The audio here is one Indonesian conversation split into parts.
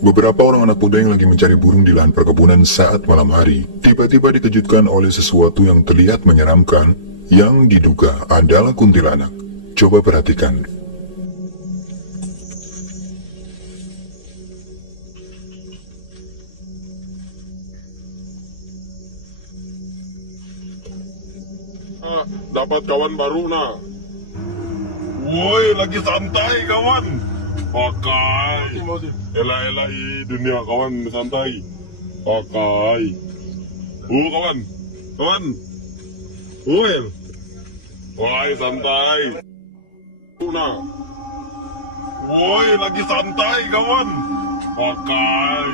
Beberapa orang anak muda yang lagi mencari burung di lahan perkebunan saat malam hari, tiba-tiba dikejutkan oleh sesuatu yang terlihat menyeramkan, yang diduga adalah kuntilanak. Coba perhatikan. Dapat kawan baru nah. Woi, lagi santai kawan. Pakai. Elah-elah dunia kawan santai. Pakai. Kawan. Kawan. Woi. Woi, santai. Nah. Woi, lagi santai kawan. Pakai.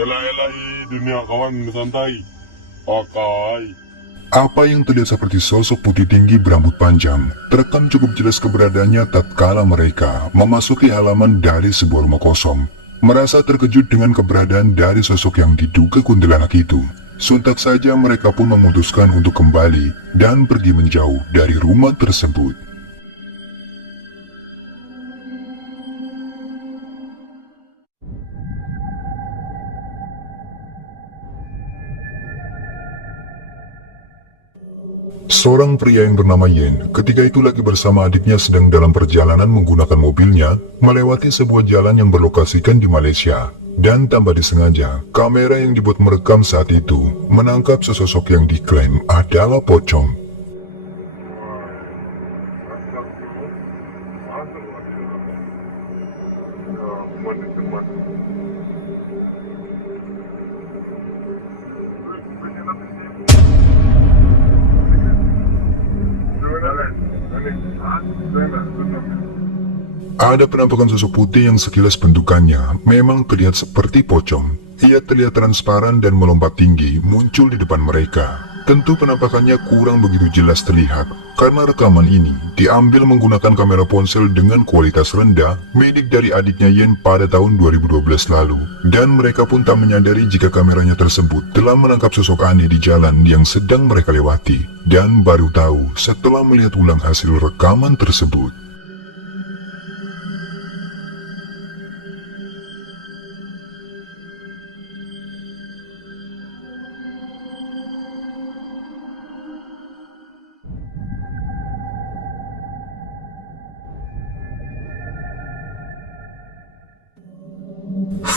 Elah-elah dunia kawan santai. Pakai. Apa yang terlihat seperti sosok putih tinggi berambut panjang, terekam cukup jelas keberadaannya tatkala mereka memasuki halaman dari sebuah rumah kosong. Merasa terkejut dengan keberadaan dari sosok yang diduga kuntilanak itu, sontak saja mereka pun memutuskan untuk kembali dan pergi menjauh dari rumah tersebut. Seorang pria yang bernama Yen ketika itu lagi bersama adiknya sedang dalam perjalanan menggunakan mobilnya melewati sebuah jalan yang berlokasikan di Malaysia. Dan tanpa disengaja, kamera yang dibuat merekam saat itu menangkap sesosok yang diklaim adalah pocong. Ada penampakan sosok putih yang sekilas bentukannya memang terlihat seperti pocong. Ia terlihat transparan dan melompat tinggi muncul di depan mereka. Tentu penampakannya kurang begitu jelas terlihat, karena rekaman ini diambil menggunakan kamera ponsel dengan kualitas rendah milik dari adiknya Yen pada tahun 2012 lalu. Dan mereka pun tak menyadari jika kameranya tersebut telah menangkap sosok aneh di jalan yang sedang mereka lewati. Dan baru tahu setelah melihat ulang hasil rekaman tersebut.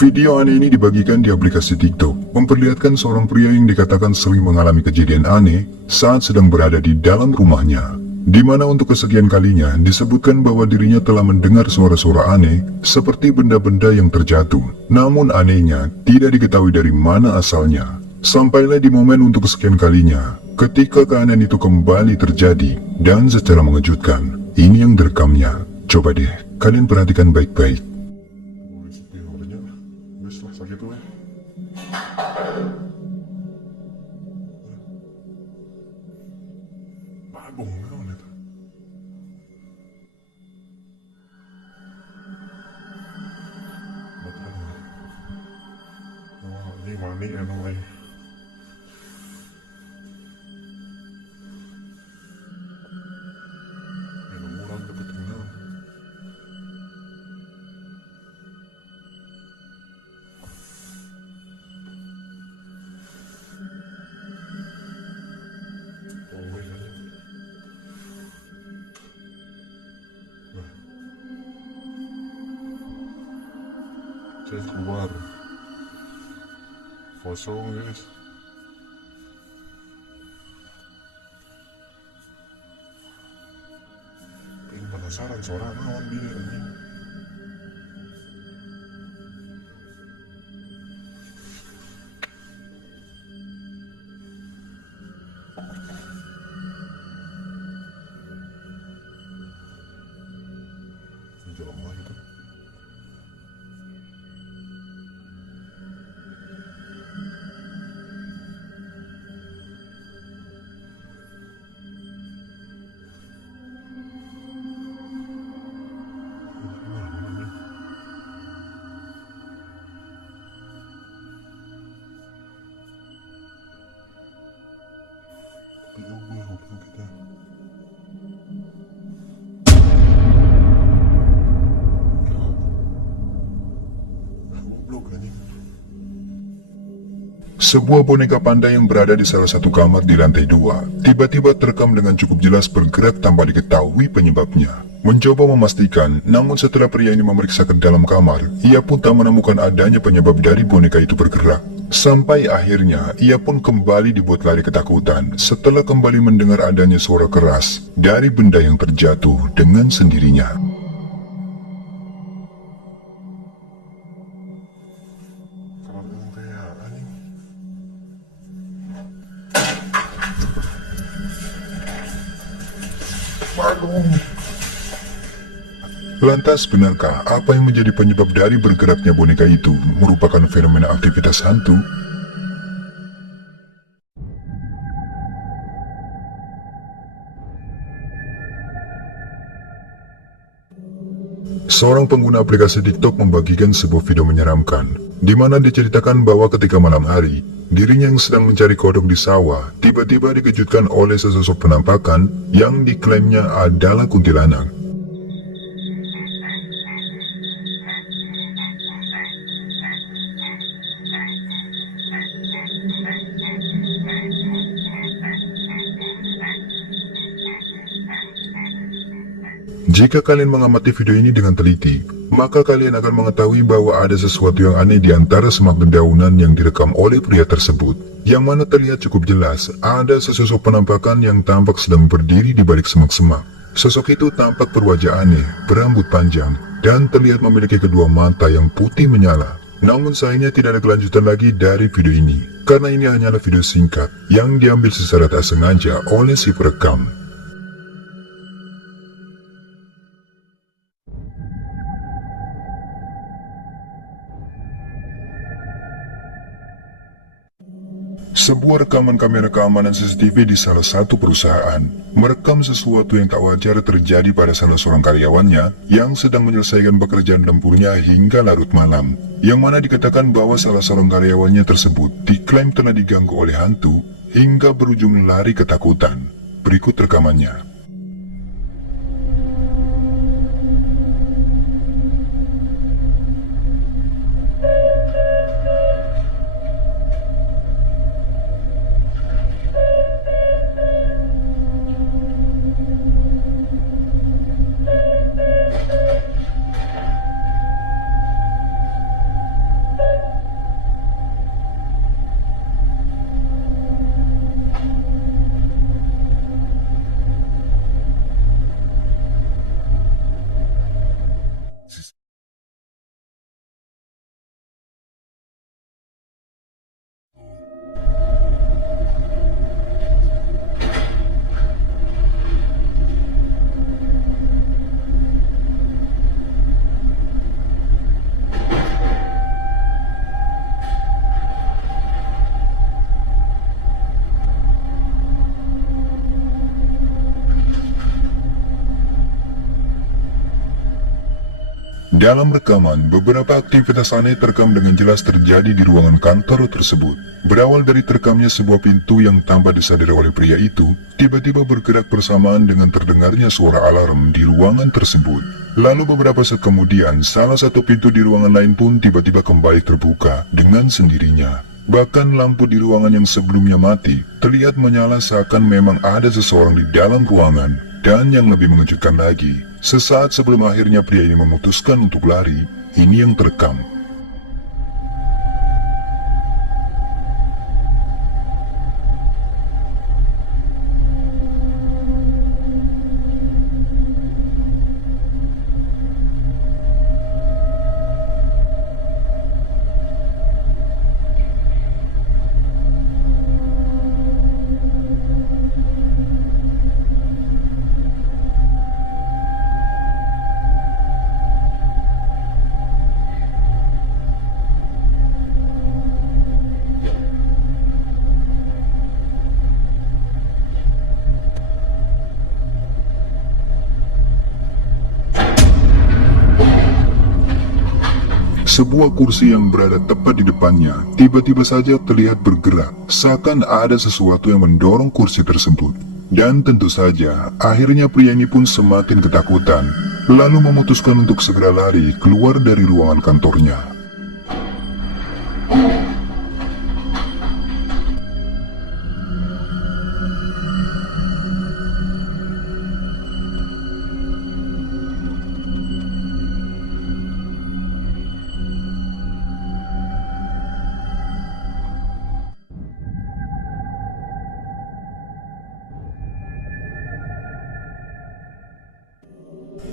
Video aneh ini dibagikan di aplikasi TikTok, memperlihatkan seorang pria yang dikatakan sering mengalami kejadian aneh saat sedang berada di dalam rumahnya. Di mana untuk kesekian kalinya disebutkan bahwa dirinya telah mendengar suara-suara aneh seperti benda-benda yang terjatuh. Namun anehnya tidak diketahui dari mana asalnya. Sampailah di momen untuk kesekian kalinya, ketika keanehan itu kembali terjadi dan secara mengejutkan. Ini yang direkamnya. Coba deh, kalian perhatikan baik-baik. Ini mani emang orang deket dengan saya keluar kosong guys. Pengen penasaran suara naon dia anjing. Jelema itu. kita. Goblok kan. Sebuah boneka panda yang berada di salah satu kamar di lantai 2 tiba-tiba terekam dengan cukup jelas bergerak tanpa diketahui penyebabnya. Mencoba memastikan, namun setelah pria ini memeriksa ke dalam kamar, ia pun tak menemukan adanya penyebab dari boneka itu bergerak. Sampai akhirnya, ia pun kembali dibuat lari ketakutan setelah kembali mendengar adanya suara keras dari benda yang terjatuh dengan sendirinya. Kalau yang kayak anjing. Waduh. Lantas benarkah apa yang menjadi penyebab dari bergeraknya boneka itu merupakan fenomena aktivitas hantu? Seorang pengguna aplikasi TikTok membagikan sebuah video menyeramkan, di mana diceritakan bahwa ketika malam hari, dirinya yang sedang mencari kodok di sawah, tiba-tiba dikejutkan oleh sesosok penampakan yang diklaimnya adalah kuntilanak. Jika kalian mengamati video ini dengan teliti, maka kalian akan mengetahui bahwa ada sesuatu yang aneh di antara semak dedaunan yang direkam oleh pria tersebut, yang mana terlihat cukup jelas ada sesosok penampakan yang tampak sedang berdiri di balik semak-semak. Sosok itu tampak berwajah aneh, berambut panjang, dan terlihat memiliki kedua mata yang putih menyala. Namun sayangnya tidak ada kelanjutan lagi dari video ini, karena ini hanyalah video singkat yang diambil secara tak sengaja oleh si perekam. Sebuah rekaman kamera keamanan CCTV di salah satu perusahaan merekam sesuatu yang tak wajar terjadi pada salah seorang karyawannya yang sedang menyelesaikan pekerjaan lemburnya hingga larut malam, yang mana dikatakan bahwa salah seorang karyawannya tersebut diklaim telah diganggu oleh hantu hingga berujung lari ketakutan. Berikut rekamannya. Dalam rekaman, beberapa aktivitas aneh terekam dengan jelas terjadi di ruangan kantor tersebut. Berawal dari terekamnya sebuah pintu yang tanpa disadari oleh pria itu, tiba-tiba bergerak bersamaan dengan terdengarnya suara alarm di ruangan tersebut. Lalu beberapa saat kemudian, salah satu pintu di ruangan lain pun tiba-tiba kembali terbuka dengan sendirinya. Bahkan lampu di ruangan yang sebelumnya mati, terlihat menyala seakan memang ada seseorang di dalam ruangan. Dan yang lebih mengejutkan lagi, sesaat sebelum akhirnya pria ini memutuskan untuk lari, ini yang terekam. Sebuah kursi yang berada tepat di depannya tiba-tiba saja terlihat bergerak, seakan ada sesuatu yang mendorong kursi tersebut. Dan tentu saja, akhirnya pria ini pun semakin ketakutan, lalu memutuskan untuk segera lari keluar dari ruangan kantornya.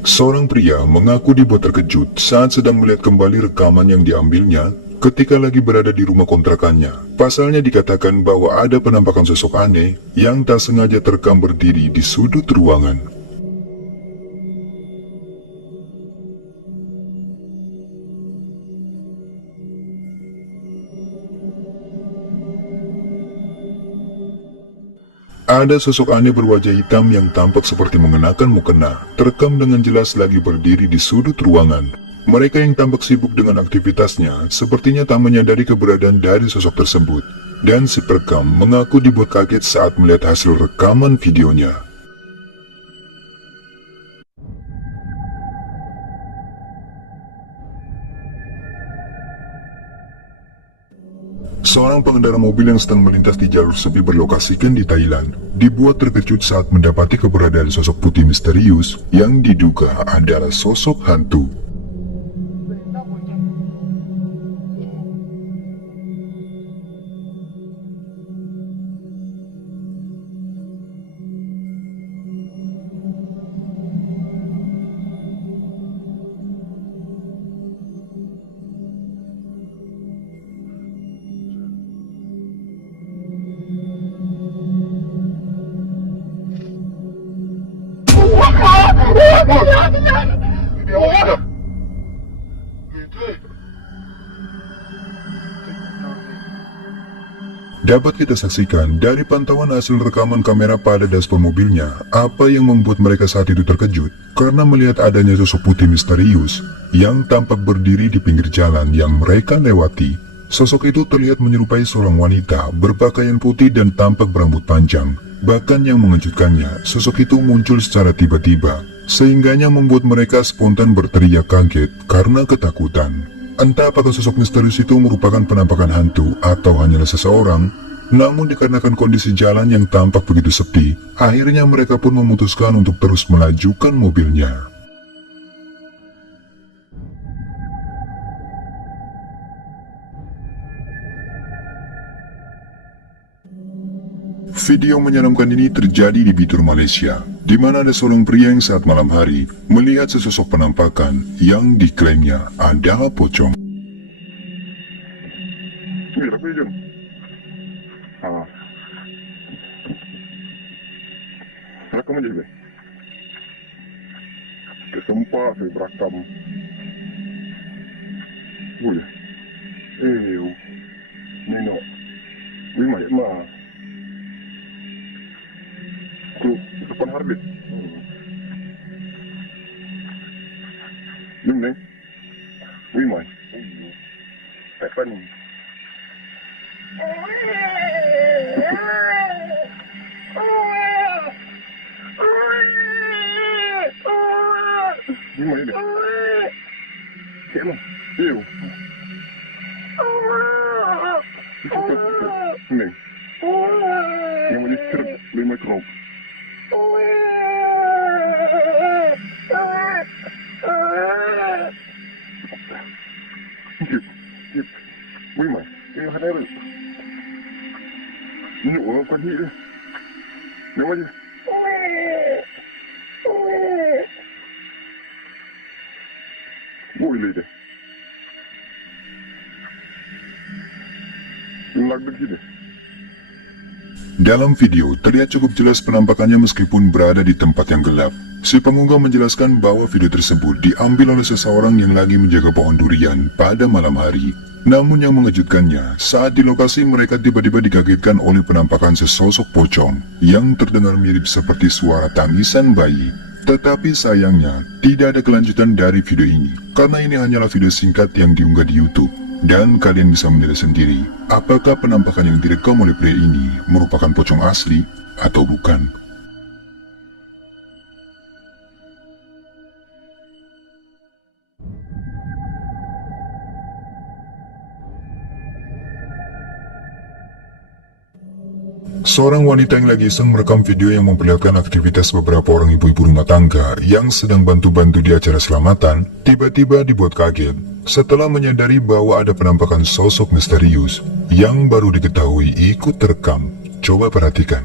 Seorang pria mengaku dibuat terkejut saat sedang melihat kembali rekaman yang diambilnya ketika lagi berada di rumah kontrakannya. Pasalnya dikatakan bahwa ada penampakan sosok aneh yang tak sengaja terekam berdiri di sudut ruangan. Ada sosok aneh berwajah hitam yang tampak seperti mengenakan mukena, terekam dengan jelas lagi berdiri di sudut ruangan. Mereka yang tampak sibuk dengan aktivitasnya, sepertinya tak menyadari keberadaan dari sosok tersebut. Dan si perekam mengaku dibuat kaget saat melihat hasil rekaman videonya. Seorang pengendara mobil yang sedang melintas di jalur sepi berlokasikan di Thailand dibuat terkejut saat mendapati keberadaan sosok putih misterius yang diduga adalah sosok hantu. Dapat kita saksikan dari pantauan hasil rekaman kamera pada dashboard mobilnya, apa yang membuat mereka saat itu terkejut karena melihat adanya sosok putih misterius yang tampak berdiri di pinggir jalan yang mereka lewati. Sosok itu terlihat menyerupai seorang wanita berpakaian putih dan tampak berambut panjang. Bahkan yang mengejutkannya, sosok itu muncul secara tiba-tiba, sehingganya membuat mereka spontan berteriak kaget karena ketakutan. Entah apakah sosok misterius itu merupakan penampakan hantu atau hanyalah seseorang, namun dikarenakan kondisi jalan yang tampak begitu sepi, akhirnya mereka pun memutuskan untuk terus melajukan mobilnya. Video menyeramkan ini terjadi di Bitur, Malaysia, di mana ada seorang pria yang saat malam hari melihat sesosok penampakan yang diklaimnya adalah pocong. Tapi Jun, rekam aja deh. Kesempat saya berakam. Boleh. Nino, lima ya mah. Depan Harbit. Ning. Wimai. Apa nih? Wimai deh. Kema. Iyo. Ning. Yang mau diserap 5 krop. Wimai. Iyo hadar. Ini orang kan dia. Nama aja. Boleh deh. Lag begini. Dalam video, terlihat cukup jelas penampakannya meskipun berada di tempat yang gelap. Si pengunggah menjelaskan bahwa video tersebut diambil oleh seseorang yang lagi menjaga pohon durian pada malam hari. Namun yang mengejutkannya, saat di lokasi mereka tiba-tiba dikagetkan oleh penampakan sesosok pocong yang terdengar mirip seperti suara tangisan bayi. Tetapi sayangnya, tidak ada kelanjutan dari video ini, karena ini hanyalah video singkat yang diunggah di YouTube. Dan kalian bisa menilai sendiri, apakah penampakan yang direkam oleh pria ini merupakan pocong asli atau bukan. Seorang wanita yang lagi iseng merekam video yang memperlihatkan aktivitas beberapa orang ibu-ibu rumah tangga yang sedang bantu-bantu di acara selamatan, tiba-tiba dibuat kaget setelah menyadari bahwa ada penampakan sosok misterius yang baru diketahui ikut terekam. Coba perhatikan.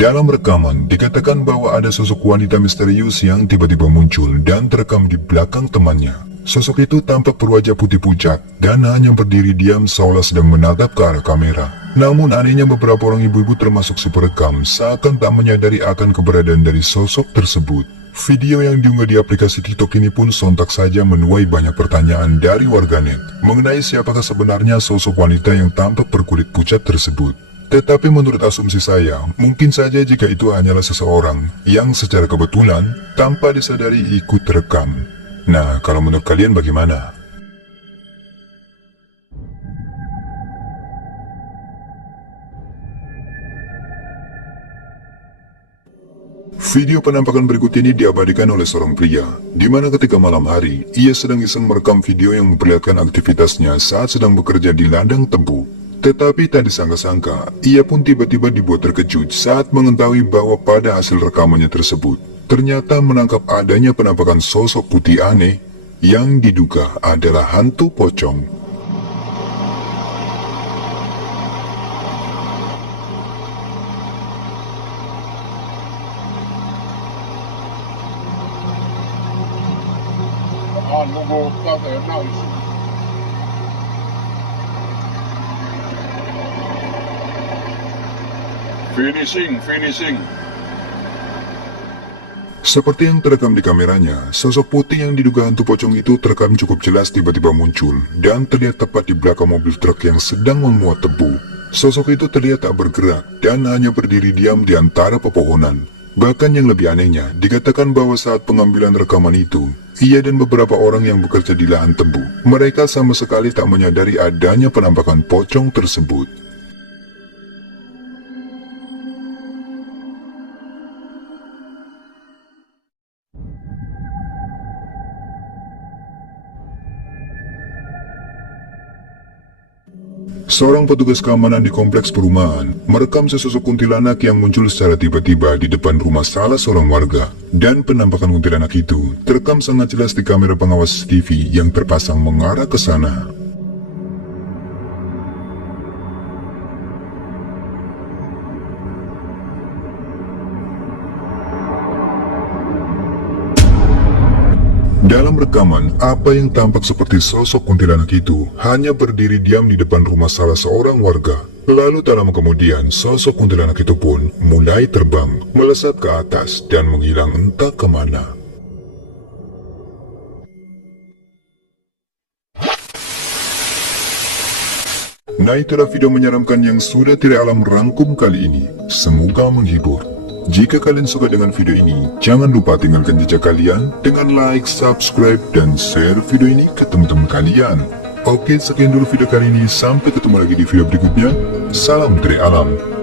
Dalam rekaman, dikatakan bahwa ada sosok wanita misterius yang tiba-tiba muncul dan terekam di belakang temannya. Sosok itu tampak berwajah putih pucat dan hanya berdiri diam seolah sedang menatap ke arah kamera. Namun anehnya beberapa orang ibu-ibu termasuk si perekam seakan tak menyadari akan keberadaan dari sosok tersebut. Video yang diunggah di aplikasi TikTok ini pun sontak saja menuai banyak pertanyaan dari warganet mengenai siapakah sebenarnya sosok wanita yang tampak berkulit pucat tersebut. Tetapi menurut asumsi saya, mungkin saja jika itu hanyalah seseorang yang secara kebetulan tanpa disadari ikut terekam. Nah, kalau menurut kalian bagaimana? Video penampakan berikut ini diabadikan oleh seorang pria, di mana ketika malam hari, ia sedang iseng merekam video yang memperlihatkan aktivitasnya saat sedang bekerja di ladang tebu. Tetapi tak disangka-sangka, ia pun tiba-tiba dibuat terkejut saat mengetahui bahwa pada hasil rekamannya tersebut, ternyata menangkap adanya penampakan sosok putih aneh yang diduga adalah hantu pocong. Finishing. Seperti yang terekam di kameranya, sosok putih yang diduga hantu pocong itu terekam cukup jelas tiba-tiba muncul dan terlihat tepat di belakang mobil truk yang sedang memuat tebu. Sosok itu terlihat tak bergerak dan hanya berdiri diam di antara pepohonan. Bahkan yang lebih anehnya, dikatakan bahwa saat pengambilan rekaman itu, ia dan beberapa orang yang bekerja di lahan tebu, mereka sama sekali tak menyadari adanya penampakan pocong tersebut. Seorang petugas keamanan di kompleks perumahan merekam sesosok kuntilanak yang muncul secara tiba-tiba di depan rumah salah seorang warga. Dan penampakan kuntilanak itu terekam sangat jelas di kamera pengawas TV yang terpasang mengarah ke sana. Dalam rekaman, apa yang tampak seperti sosok kuntilanak itu hanya berdiri diam di depan rumah salah seorang warga. Lalu tak lama kemudian, sosok kuntilanak itu pun mulai terbang, melesat ke atas dan menghilang entah kemana. Nah, itulah video menyeramkan yang sudah Tiri Alam rangkum kali ini. Semoga menghibur. Jika kalian suka dengan video ini, jangan lupa tinggalkan jejak kalian dengan like, subscribe, dan share video ini ke teman-teman kalian. Oke, sekian dulu video kali ini. Sampai ketemu lagi di video berikutnya. Salam Tiri Alam.